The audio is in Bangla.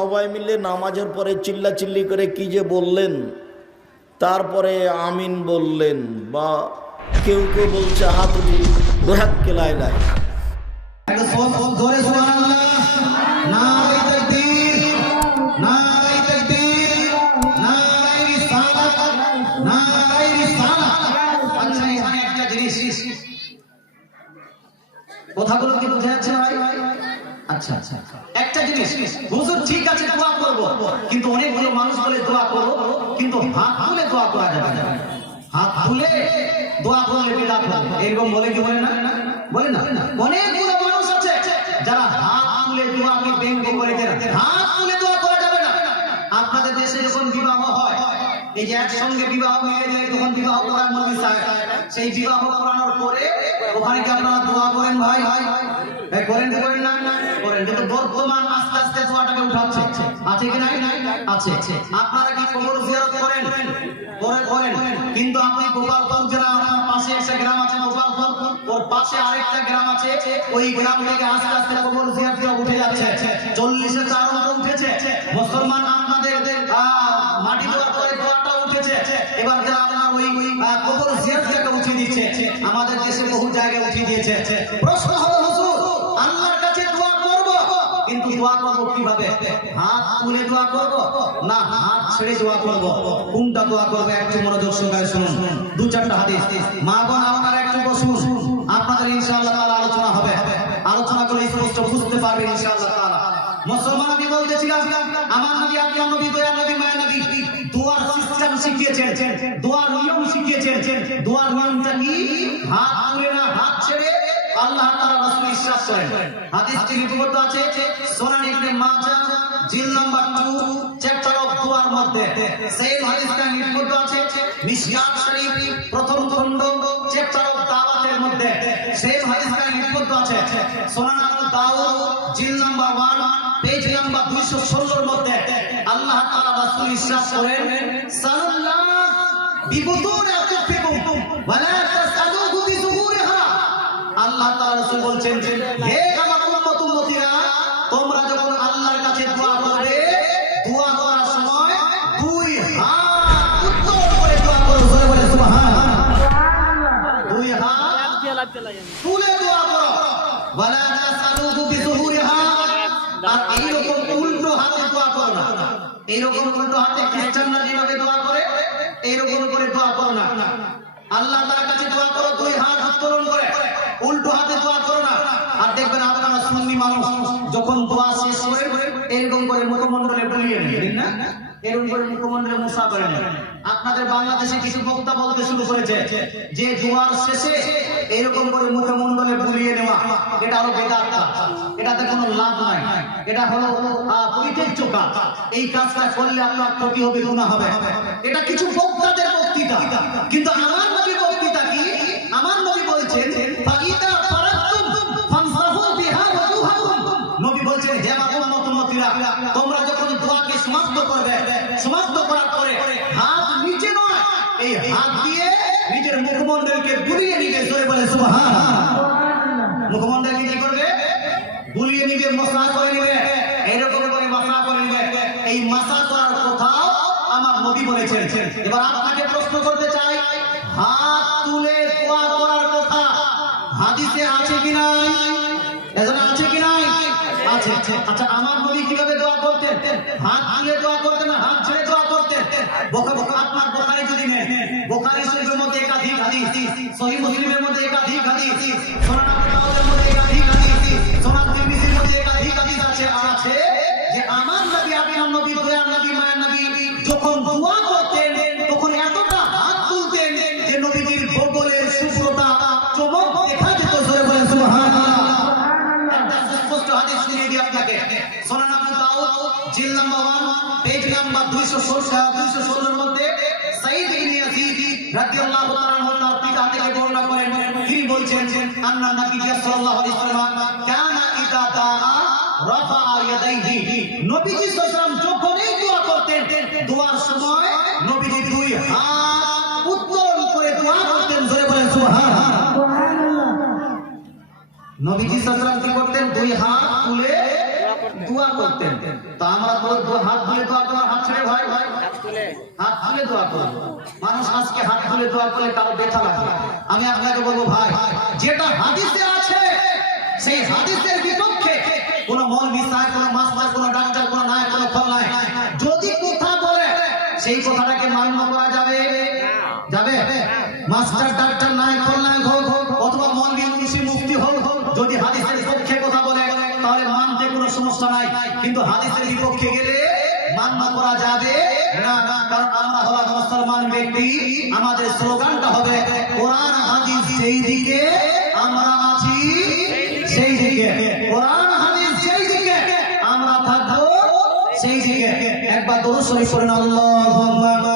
সবাই মিলে নামাজের পরে চিল্লাচিল্লি করে কি যে বললেন, তারপরে আমিন বললেন, বা কেউ কেউ বলছে হাত উঠি দোহাক্কে লাই লাই। কথাগুলো কি বুঝে যাচ্ছে ভাই? আচ্ছা আচ্ছা, একটা জিনিস, হুজুর ঠিক আছে দোয়া করব, কিন্তু অনেকগুলো মানুষ বলে দোয়া করব, কিন্তু হাত তুলে দোয়া করা যাবে না। হাত তুলে দোয়া করলে বিদআত হবে, এরকম বলে কি বলে না? বলে না? অনেকগুলো মানুষ আছে যারা হাত তুলে দোয়াকে ব্যঙ্গ করে দেন। হাত তুলে দোয়া করা যাবে না। আপনাদের দেশে যখন বিবাহ হয়, এই যে একসঙ্গে বিবাহ মিলে যায়, তখন বিবাহ করার মৌলবি সাহেব, সেই বিবাহ করানোর পরে ওখানে কি আপনারা দোয়া করেন ভাই? করেন কি করেন না? করেন। কিন্তু বর্তমান আস্তে আস্তে দোয়াটাকে উঠাচ্ছে, আছে কি নাই? আছে। আপনারা কি কবর জিয়ারত করেন? করেন। কিন্তু আপনি গোপালপুর জেলা, আপনার পাশে একটা গ্রাম আছে গোপালপুর, ওর পাশে আরেকটা গ্রাম আছে, ওই গ্রাম থেকে আস্তে আস্তে কবর জিয়ারত উঠে যাচ্ছে। 40-এর 4 অঙ্ক উঠেছে। মুসলমান আপনাদের মাটি দোয়া করে দোয়াটা উঠেছে। এবার যারা আপনার ওই কবর জিয়ারতকে উঠিয়ে দিচ্ছে, আমাদের দেশে বহু জায়গায় উঠিয়ে দিয়েছে। প্রশ্ন হলো হুজুর, আল্লাহর কাছে দোয়া করব, কিন্তু দোয়া করব কিভাবে? হাত তুলে দোয়া করব না হাত ছেড়ে দোয়া করব? কোনটা দোয়া করব? একটু মনোযোগ সহকারে শুনুন। 2-4টা হাদিস। মা বোন আপনারা একটু বসুন, আপনাদের ইনশাআল্লাহ তাআলা আলোচনা হবে। আলোচনা করে স্পষ্ট বুঝতে পারবেন ইনশাআল্লাহ তাআলা। মুসলমান আমি বলতেছিলাম, আমার নবী, আপনার নবী, দয়ার নবী, মায়ের নবী দোয়ার সিস্টেম শিখিয়েছেন, দোয়ার নিয়ম শিখিয়েছেন। দোয়ার নিয়মটা কি? হাত তুলে না হাত ছেড়ে আল্লাহ তাআলা রাসূল ইরশাদ করেন। হাদিসটি লিপিবদ্ধ আছে সুনান ইবনে মাজাহ জিল নাম্বার 2 চ্যাপ্টার অফ দোয়ার মধ্যে। সেই হাদিসটা লিপিবদ্ধ আছে মিশকাত শরীফ প্রথম খণ্ড চ্যাপ্টার অফ দাওয়াতের মধ্যে। সেই হাদিসটা লিপিবদ্ধ আছে সুনান আবু দাউদ জিল নাম্বার 1 পেজ নাম্বার 216 এর মধ্যে। আল্লাহ তাআলা রাসূল ইরশাদ করেন, সাল্লাল্লাহু বিবুতুন আতিফিকুম ওয়া লা তাসআলুহু বিযুহুরিহা। আল্লাহ তাআলা রাসূল বলছেন, হে আমার উম্মত উম্মতিরা, তোমরা যখন আল্লাহর কাছে দোয়া করবে, দোয়া করার সময় দুই হাত উত্তোলন করে দোয়া করো। জোরে বলে সুবহানাল্লাহ। দুই হাত তুলে দোয়া করো। ওয়া লা তাসআলুহু বিযুহুরিহা। আর এইরকম উল্টো হাতে দোয়া করো না। এইরকম উল্টো হাতে খ্রিস্টানরা যেভাবে দোয়া করে, এইরকম করে দোয়া করো না। আল্লাহ তাআলার কাছে দোয়া করো দুই হাত উত্তোলন করে, উল্টো হাতে দোয়া করো না। আর দেখবেন আপনারা সুন্নি মানুষ যখন দোয়া শেষ করে এরকম করে মুখমণ্ডলে বুলিয়ে নেন না, এরকম করে মুখমণ্ডলে মুসা করে নেন। আপনাদের বাংলাদেশে কিছু বক্তা বলতে শুরু করেছে যে দোয়ার শেষে এরকম করে মুখমণ্ডলে বুলিয়ে নেওয়া এটা হলো বেদাত কাজ, এটাতে কোনো লাভ নাই, এটা হলো পরিত্যাজ্য কাজ। এই কাজটা করলে আপনার ক্ষতি হবে, গুনাহ হবে। এটা কিছু বক্তাদের বক্তৃতা, কিন্তু আমার নবীর বক্তৃতা কি? আমার নবী বলছেন, ফাইদা ফারাতুম ফামসাহু বিহা ওয়াজুহাকুম। নবী বলছেন, হে আমার উম্মত উম্মতিরা, তোমরা যখন দোয়াকে সমাপ্ত করবে, সমাপ্ত করার পরে হাত নিচে নয়, এই হাত দিয়ে নিজের মুখমণ্ডলকে বুলিয়ে নিবে। জোরে বলে সুবহানাল্লাহ। মুখমণ্ডলকে কি করবে? বুলিয়ে নিবে, মাসাজ করে নিবে, এরকম করে মাসাজ করে নিবে। এই মাসাজ করার কথাও আমার নবী বলেছেন। এবার আপনাকে প্রশ্ন করতে চাই, হাত তুলে দোয়া করার কথা হাদিসে আছে কি নাই? এজন্য আছে কি নাই? আছে। আচ্ছা, আমার নবী কিভাবে দোয়া করতেন? হাত তুলে দোয়া করতেন না হাত ছেড়ে দোয়া করতেন? আপনার বুখারী যদি নেন, বুখারী শরীফের মধ্যে একাধিক হাদিস, সহিহ মুসলিমের মধ্যে একাধিক হাদিস, সুনান আবু দাউদের মধ্যে একাধিক হাদিস, সুনান তিরমিজির মধ্যে একাধিক হাদিস আছে যে আমার নবী, আপনার নবী, দয়ার নবী, মায়ের নবী যখন দোয়া করতেন তখন এতটা হাত তুলতেন যে নবীজির বগলের শুভ্রতা চমক দেখা যেত। জোরে বলেন সুবহানাল্লাহ। একটা স্পষ্ট হাদিস শুনিয়ে দিই আপনাকে। সুনান আবু দাউদ জিল নাম্বার 1 পেজ নাম্বার 216 এর মধ্যে সাঈদ ইবনে ইয়াজিদ রাদিয়াল্লাহু তাআলা আনহু তার পিতা থেকে বর্ণনা করেন, তিনি বলছেন, আন্না নবী সাল্লাল্লাহু আলাইহি ওয়াসাল্লাম কানা ইদা দাআ রাফা ইয়াদাইহি। নবীজি সাল্লাল্লাহু আলাইহি ওয়াসাল্লাম যখনই দোয়া করতেন, দোয়ার সময় নবীজি দুই হাত উত্তোলন করে দোয়া করতেন। জোরে বলেন সুবহানাল্লাহ। নবীজি সাল্লাল্লাহু আলাইহি ওয়াসাল্লাম কি করতেন? দুই হাত তুলে দোয়া করতেন। তো আমরা তো হাত তুলে দোয়া করার হাত ছেড়ে ভাই হাত তুলে দোয়া করবো। মানুষ আজকে হাত তুলে দোয়া করলে কারো ব্যথা লাগে। আমি আপনাকে বলবো ভাই, যেটা হাদিসে আছে সেই হাদিসের বিপক্ষে কোন মৌলভী সাহেব, কোন মাস্টার, কোন ডাক্তার, কোন নায়ক, কোন ফলনায় যদি কথা বলে সেই কথাটাকে মান্য করা যাবে? যাবে? মাস্টার, ডাক্তার, নায়ক, ফলনায়ক হোক অথবা মৌলভী, মুফতি, মুফতি হোক, যদি হাদিসের পক্ষে কথা বলে তাহলে মানতে কোনো সমস্যা নাই, কিন্তু হাদিসের বিপক্ষে গেলে মান্য করা যাবে না। কারণ আমরা হলাম মুসলমান ব্যক্তি, আমাদের স্লোগানটা হবে কোরআন হাদিস সেই দিকে, আমরা আছি সেই দিকে। কোরআন হাদিস সেই দিকে, আমরা থাকবো সেই দিকে। একবার দরুদ শরীফ পড়ুন, আল্লাহু আকবার।